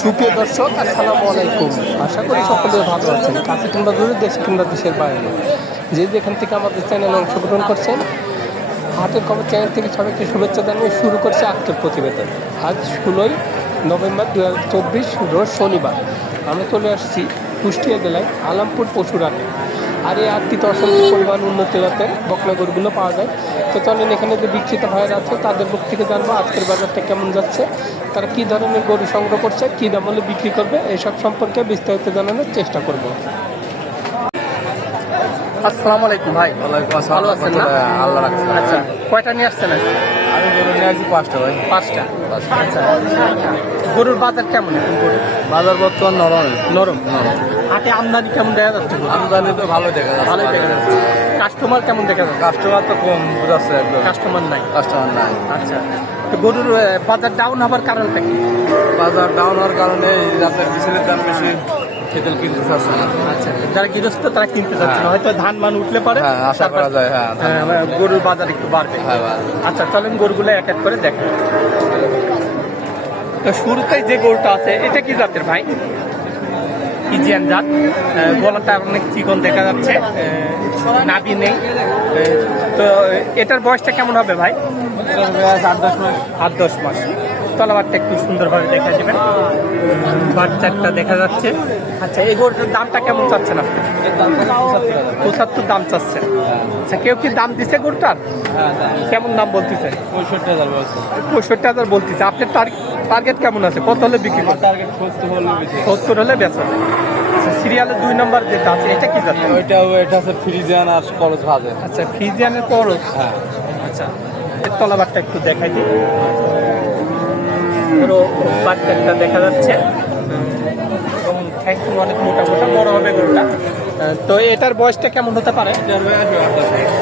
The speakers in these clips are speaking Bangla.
সুপ্রিয় দর্শক, আসসালামু আলাইকুম। আশা করি সকলে ভালো আছেন, কাছে কিংবা দূরে দেশ কিংবা দেশের বাইরে। যে যেখান থেকে আমাদের চ্যানেলে অংশগ্রহণ করছেন, হাটের খবর চ্যানেল থেকে সবাইকে শুভেচ্ছা জানিয়ে শুরু করছে আজকের প্রতিবেদন। আজ ষোলোই নভেম্বর দু হাজার চব্বিশ, রোজ শনিবার। আমরা চলে আসছি কুষ্টিয়া জেলায় আলামপুর পশুরহাটে আর এই আটটিতে অসংখ্য পরিমাণ উন্নত জাতের বকনা গরুগুলো পাওয়া যায়। তো চলেন এখানে যে বিকৃত ভাইয়ের আছে তাদের মুখ থেকে জানব আজকের বাজারটা কেমন যাচ্ছে তারা কী ধরনের গরু সংগ্রহ করছে কী দাম হলে বিক্রি করবে এইসব সম্পর্কে বিস্তারিত জানানোর চেষ্টা করব। আসসালামু আলাইকুম ভাই। ভালো আছেন না? আল্লাহ আচ্ছা কয়টা নিয়ে আসছেন আমি গরু নিয়ে আসি পাঁচটা ভাই। পাঁচটা। আচ্ছা। গরুর বাজার কেমন? বাজার বর্তমান নরম। নরম। হাটে আমদানি কেমন দেখা যাচ্ছে? আমদানি তো ভালো দেখা যাচ্ছে। ভালোই দেখা যাচ্ছে। কাস্টমার কেমন দেখা যাচ্ছে? কাস্টমার তো কম বুঝাচ্ছে একদম। কাস্টমার নাই। কাস্টমার নাই। আচ্ছা। তো গরুর বাজার ডাউন হবার কারণটা কি? বাজার ডাউন হওয়ার কারণে আপনার বিচেলের দাম বেশি খেতেল কিনতে চাচ্ছে না আচ্ছা। যারা গৃহস্থ তারা কিনতে চাচ্ছে না। হয়তো ধান মান উঠলে পারে হ্যাঁ আশা করা যায় হ্যাঁ হ্যাঁ, গরুর বাজার একটু বাড়বে। হ্যাঁ আচ্ছা চলেন গরুগুলো এক এক করে দেখেন তো শুরুতেই যে গরুটা আছে এটা কি জাতের ভাই? ইজিয়ান জাত। গলাটা অনেক চিকন দেখা যাচ্ছে। নাভি নেই। তো এটার বয়সটা কেমন হবে ভাই? আট দশ মাস। আট দশ মাস তলাবারটা একটু সুন্দরভাবে দেখা দেবেন বাচ্চাটা দেখা যাচ্ছে। আচ্ছা এই গরুটার দামটা কেমন চাচ্ছেন আপনি? দাম পঁচাত্তর দাম চাচ্ছেন। আচ্ছা কেউ কি দাম দিছে গরুটার? হ্যাঁ কেমন দাম বলতেছে? পঁয়ষট্টি হাজার পঁয়ষট্টি হাজার বলতেছে। আপনার টার্গেট কেমন আছে? কত হলে বিক্রি করবেন টার্গেট সত্তর হলে সত্তর হলে বেচা আচ্ছা সিরিয়ালের দুই নম্বর যেটা আছে এটা কি জানেন ওইটা এটা আছে ফ্রিজিয়ান আর কলেজ ভাজে। আচ্ছা ফ্রিজিয়ানের পরশ হ্যাঁ। আচ্ছা এর তলাবারটা একটু দেখাই দিই। পুরো বাচ্চাটা দেখা যাচ্ছে। এবং থ্যাংক অনেক মোটা মোটা বড় হবে গরুটা। তো এটার বয়সটা কেমন হতে পারে?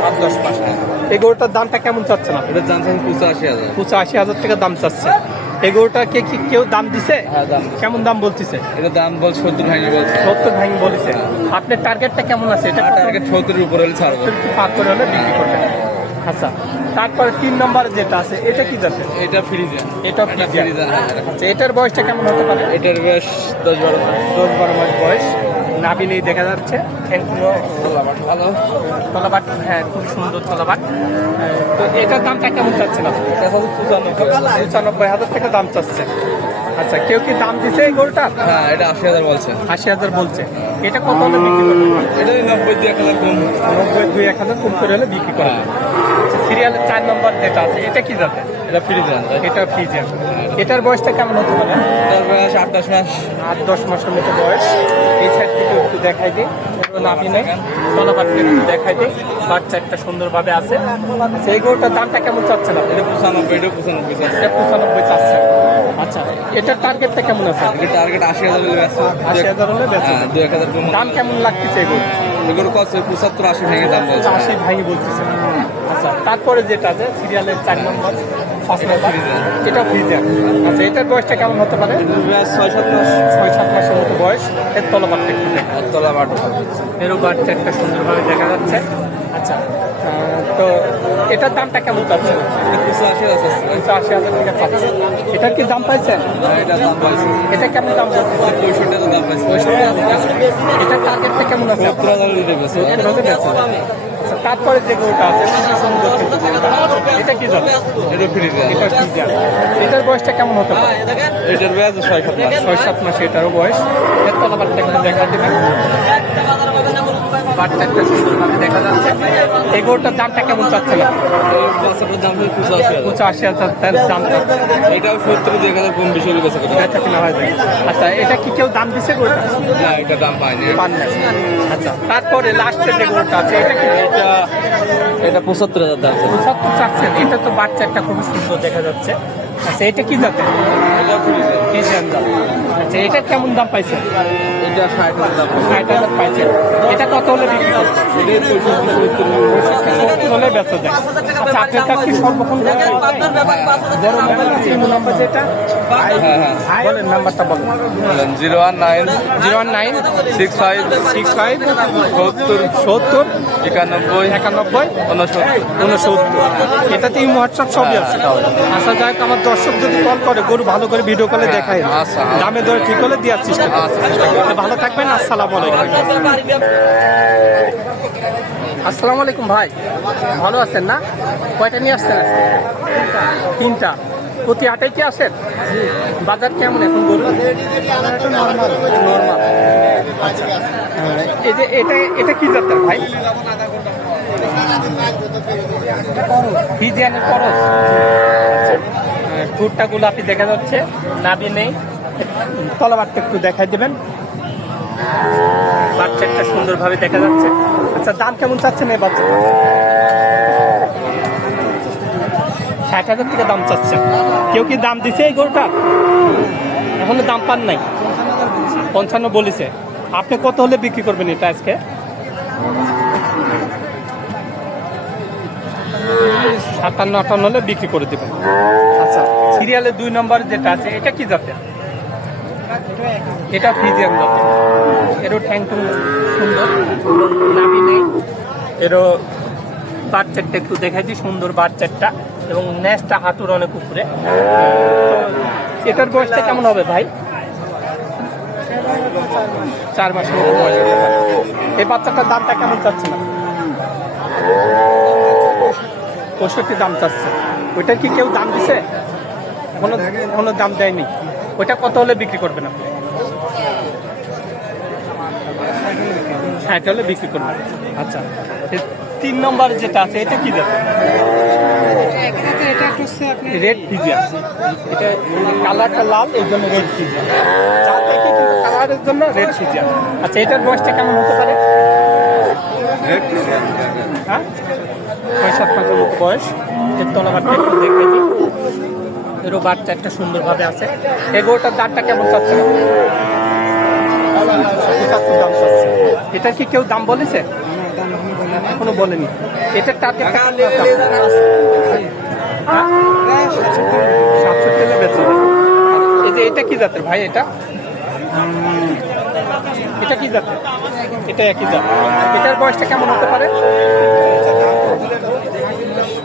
আট দশ মাস। এই গরুটার দামটা কেমন চাচ্ছে না এটার দাম থাকবে পঁচাশি হাজার। পঁচাশি হাজার টাকা দাম চাচ্ছে। এই গরুটা কে কি কেউ দাম দিছে? হ্যাঁ দাম কেমন দাম বলতিছে? এটা দাম বল সত্তর ভাঙি বলছে। সত্তর ভাঙি বলেছে আপনার টার্গেটটা কেমন আছে? এটা টার্গেট সত্তরের উপরে হলে ছাড়বো। পাঁচ করে হলে বিক্রি করবেন? আচ্ছা তারপরে তিন নম্বর যেটা আছে এটা কি যাচ্ছে এটা ফ্রিজে এটা ফ্রিজে হ্যাঁ। আচ্ছা এটার বয়সটা কেমন হতে পারে? এটার বয়স দশ বারো মাস। দশ বারো মাস বয়স। নাভি নেই দেখা যাচ্ছে। ভালো তলাবাট হ্যাঁ খুব সুন্দর তলাবাট। তো এটার দামটা কেমন এটা হচ্ছে পঁচানব্বই। পঁচানব্বই হাজার টাকা দাম চাচ্ছে। আচ্ছা কেউ কি দাম দিছে এই গরুটা? হ্যাঁ এটা আশি হাজার বলছে। আশি হাজার বলছে। এটা কত হলে বিক্রি করবেন? এটা নব্বই দুই এক হাজার কম। নব্বই দুই এক হাজার কম করে হলে বিক্রি করা আচ্ছা সিরিয়ালের চার নম্বর যেটা আছে এটা কি যাবে এটা ফ্রিজিয়ান এটা ফ্রিজিয়ান এটার বয়সটা কেমন হতে পারে? এটার বয়স আট দশ মাস। আট দশ মাসের মতো বয়স। এই সাইড থেকে একটু দেখাই দিই। পুরো নেই। তলাবাটকে একটু দেখাই দিই। বাচ্চা একটা সুন্দরভাবে আছে। এই গরুটার দামটা কেমন চাচ্ছেন আপনি? এটা পঁচানব্বই এটা পঁচানব্বই চাচ্ছে। পঁচানব্বই চাচ্ছেন। আচ্ছা এটার টার্গেটটা কেমন আছে? এটা টার্গেট আশি হাজার হলে ব্যস্ত আশি হাজার হলে বেচা হ্যাঁ দু এক হাজার দাম কেমন লাগতেছে এই গরু এগুলো কত পঁচাত্তর আশি ভেঙে দাম বলছে। আশি ভাই বলতেছে। আচ্ছা তারপরে যেটা আছে সিরিয়ালের চার নম্বর। এটা ফ্রিজার আচ্ছা এটার বয়সটা কেমন হতে পারে? ছয় সাত মাস। ছয় সাত মাসের মতো বয়স। এর তলাবারটা একটু দেখা। আর তলা বাটো এরও বাচ্চা একটা সুন্দরভাবে দেখা যাচ্ছে। আচ্ছা তো এটার দামটা কেমন চাচ্ছে। হাজার হাজার টাকা চাচ্ছে এটার কি দাম পাইছেন? হ্যাঁ এটার দাম পাইছে। এটা কেমন দাম পঁয়ষট্টি হাজার দাম পাইছে। পঁয়ষট্টি হাজার এটার টার্গেটটা কেমন আছে? সত্তর হাজার। আচ্ছা তারপরে যে গরুটা আছে কি জাত এটা ফ্রিজিয়ান এটা এটার বয়সটা কেমন হতে পারে? এটার বয়স ছয় সাত মাস। ছয় সাত মাসে এটারও বয়স। এর তলাবারটা দেখা দেবেন। একটা সুন্দরভাবে দেখা যাচ্ছে। এই গরুটার দামটা কেমন চাচ্ছে না দাম পঁচাশি হাজার দাম চাচ্ছে এটাও সত্তর দুই হাজার কম বেশি হলে বেঁচে বেচা কিনা হয় আচ্ছা এটা কি কেউ দাম দিছে গরুটা? না এটা দাম পায়নি পান নাই। আচ্ছা তারপরে লাস্টের যে গরুটা আছে এটা কি? এটা এটা পঁচাত্তর হাজার দাম পঁচাত্তর চাচ্ছেন এটা তো বাচ্চা একটা খুব সুন্দর দেখা যাচ্ছে। আচ্ছা এটা কি জাতের? জাত আচ্ছা এটা কেমন দাম পাইছেন? এটা ষাট হাজার ষাট হাজার পাইছেন। এটা কত হলে বিক্রি হলে বেচা যায়। আচ্ছা আপনার কাছে কি সর্বক্ষণ বড় মোবাইল আছে এই নাম্বার যেটা বলেন নাম্বারটা বলেন। Zero one nine zero one nine six five six five সত্তর সত্তর একানব্বই একানব্বই উনসত্তর। উনসত্তর। এটাতে হোয়াটসঅ্যাপ সবই আছে। আচ্ছা যাক আমার দর্শক যদি কল করে গরু ভালো করে ভিডিও কলে দেখায় আচ্ছা। দামে দরে ঠিক হলে দেওয়ার চেষ্টা আচ্ছা। ভালো থাকবেন আসসালামু আলাইকুম। আসসালামু আলাইকুম ভাই। ভালো আছেন না? কয়টা নিয়ে আসছেন তিনটা। প্রতি হাটে কি আসেন? বাজার কেমন এখন নর্মাল আচ্ছা এই যে এটা এটা কি জাতের ভাই? ফিজিয়ানের করস। ঠুটটা গোলাপি দেখা যাচ্ছে নাবি নেই। তলাবারটা একটু দেখাই দেবেন। বাচ্চাটা সুন্দরভাবে দেখা যাচ্ছে। আচ্ছা দাম কেমন চাচ্ছেন এই বাচ্চা ষাট হাজার টাকা দাম চাচ্ছেন। কেউ কি দাম দিছে এই গরুটার এখনও দাম পান নাই। পঞ্চান্ন বলেছে। আপনি কত হলে বিক্রি করবেন এটা আজকে? সাতান্ন আটান্ন হলে বিক্রি করে দেবেন। আচ্ছা। সিরিয়ালের দুই নম্বর যেটা আছে, এটা কি জাতে এটা ফ্রিজিয়ান জাতে এরও ঠ্যাং সুন্দর, নাভি নেই। এরও বাচ্চারটা একটু দিই সুন্দর বাচ্চারটা এবং নেসটা হাঁটুর অনেক উপরে। এটার বয়সটা কেমন হবে ভাই? চার বয়স। এই বাচ্চাটার দামটা কেমন চাচ্ছে না পঁয়ষট্টি দাম চাচ্ছে। ওইটা কি কেউ দাম দিছে? কোনো কোনো দাম দেয়নি। ওইটা কত হলে বিক্রি করবেন আপনি? ষাট হলে বিক্রি করবেন। আচ্ছা তিন নম্বর যেটা আছে এটা কি যাবে রেড ফিজিয়া। এটা কালারটা লাল এই জন্য রেড ফিজিয়া। কালারের জন্য রেড ফিজিয়া। আচ্ছা এটার বয়সটা কেমন হতে পারে? হ্যাঁ? ছয় সাত মাসের বয়স। এর তলাবারটা একটু দেখে দিই। এরও বাচ্চা একটা সুন্দরভাবে আছে। এগোটার দামটা কেমন চাচ্ছে? পঁচাত্তর দাম এটা কি কেউ দাম বলেছে? এখনও বলেনি। এটার টার্গেট বেচা। এই যে এটা কি জাতের ভাই এটা? এটা কি জাতের এটা একই জাত। এটার বয়সটা কেমন হতে পারে?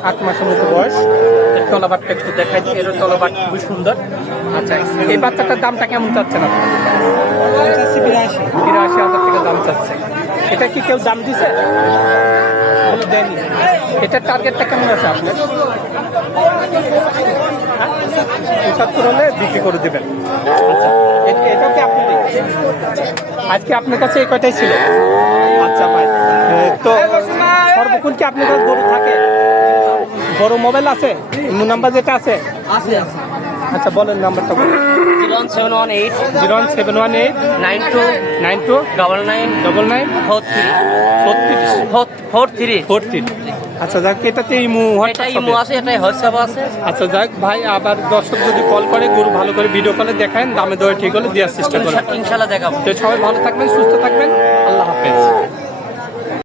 আট মাসের মতো বয়স। এর তলাবারটা একটু দেখাই দিই। এর তলাবার খুবই সুন্দর। আচ্ছা এই বাচ্চাটার দামটা কেমন চাচ্ছেন আপনি? বিরাশি। হাজার টাকা দাম চাচ্ছে। এটা কি কেউ দাম দিছে? দেয়নি। এটার টার্গেটটা কেমন আছে আপনার? পঁচাত্তর হলে বিক্রি করে দেবেন। আচ্ছা এ- এটাও কি আপনি আজকে আপনার কাছে এই কয়টাই ছিল? আচ্ছা ভাই। তো সর্বক্ষণ কি আপনার কাছে গরু থাকে? বড় মোবাইল আছে? নাম্বার যেটা আছে? আছে আছে। আচ্ছা বলেন নাম্বারটা। বলুন zero one seven one eight. Zero one seven one eight. Nine two nine two double nine double nine four three. ছত্রিশ ফোর থ্রি। ফোর তিন আচ্ছা যাক এটাতে ইমু এটা ইমো আছে এটাই হোয়াটসঅ্যাপ আছে। আচ্ছা যাক ভাই আবার দর্শক যদি কল করে গরু ভালো করে ভিডিও কলে দেখান দামে দরে ঠিক হলে দেওয়ার চেষ্টা করবেন দেখাবো। তো সবাই ভালো থাকবেন সুস্থ থাকবেন। আল্লাহ হাফেজ।